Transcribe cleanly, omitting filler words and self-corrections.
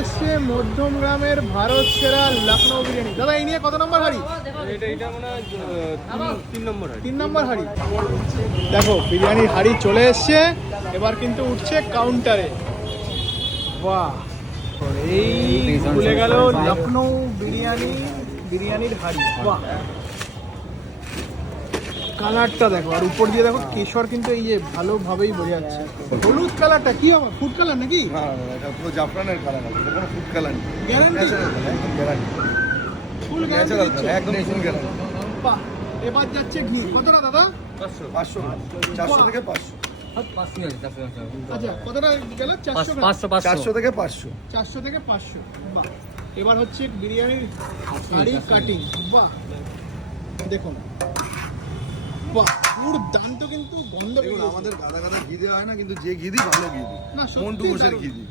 এসছে মধ্যম গ্রামের ভারত সেরা লখনৌ বিরিয়ানি। দাদা এই নিয়ে কত নম্বর হাড়ি? এটা মনে হয় 3 নম্বর হাড়ি। 3 নম্বর হাড়ি। দেখো বিরিয়ানির হাড়ি চলে এসছে, এবার কিন্তু উঠছে কাউন্টারে। বাহ, এই ভুলে গেল লখনৌ বিরিয়ানির হাড়ি। বাহ, কালারটা দেখো, আর উপর দিয়ে দেখো কেশর কিন্তু এই যে ভালোভাবেই বোঝা যাচ্ছে। হলুদ কালারটা কি হবে? ফুড কালার নাকি? না এটা পুরো জাফরানের কালার আছে, কোনো ফুড কালার নেই। গ্যারান্টি? একদম গ্যারান্টি, ফুল গ্যারান্টি দিচ্ছে। একদম ফুল গ্যারান্টি। বাহ, এবার যাচ্ছে ঘি। কতটা দাদা? 500, 400 থেকে 500। আচ্ছা, কতটা গেল? 400 400 থেকে 500। 400 থেকে 500। বাহ, এবার হচ্ছে বিরিয়ানির হাড়ি কাটিং। বাহ দেখুন, বাহ দুর্দান্ত, কিন্তু গন্ধ দেখুন আমাদের গাদা গাদা ঘি দেওয়া হয় না, কিন্তু যে ঘি দিই ভালো ঘি দিই, না, সত্যি মন্টু ঘোষের দারুণ। ঘি দিই।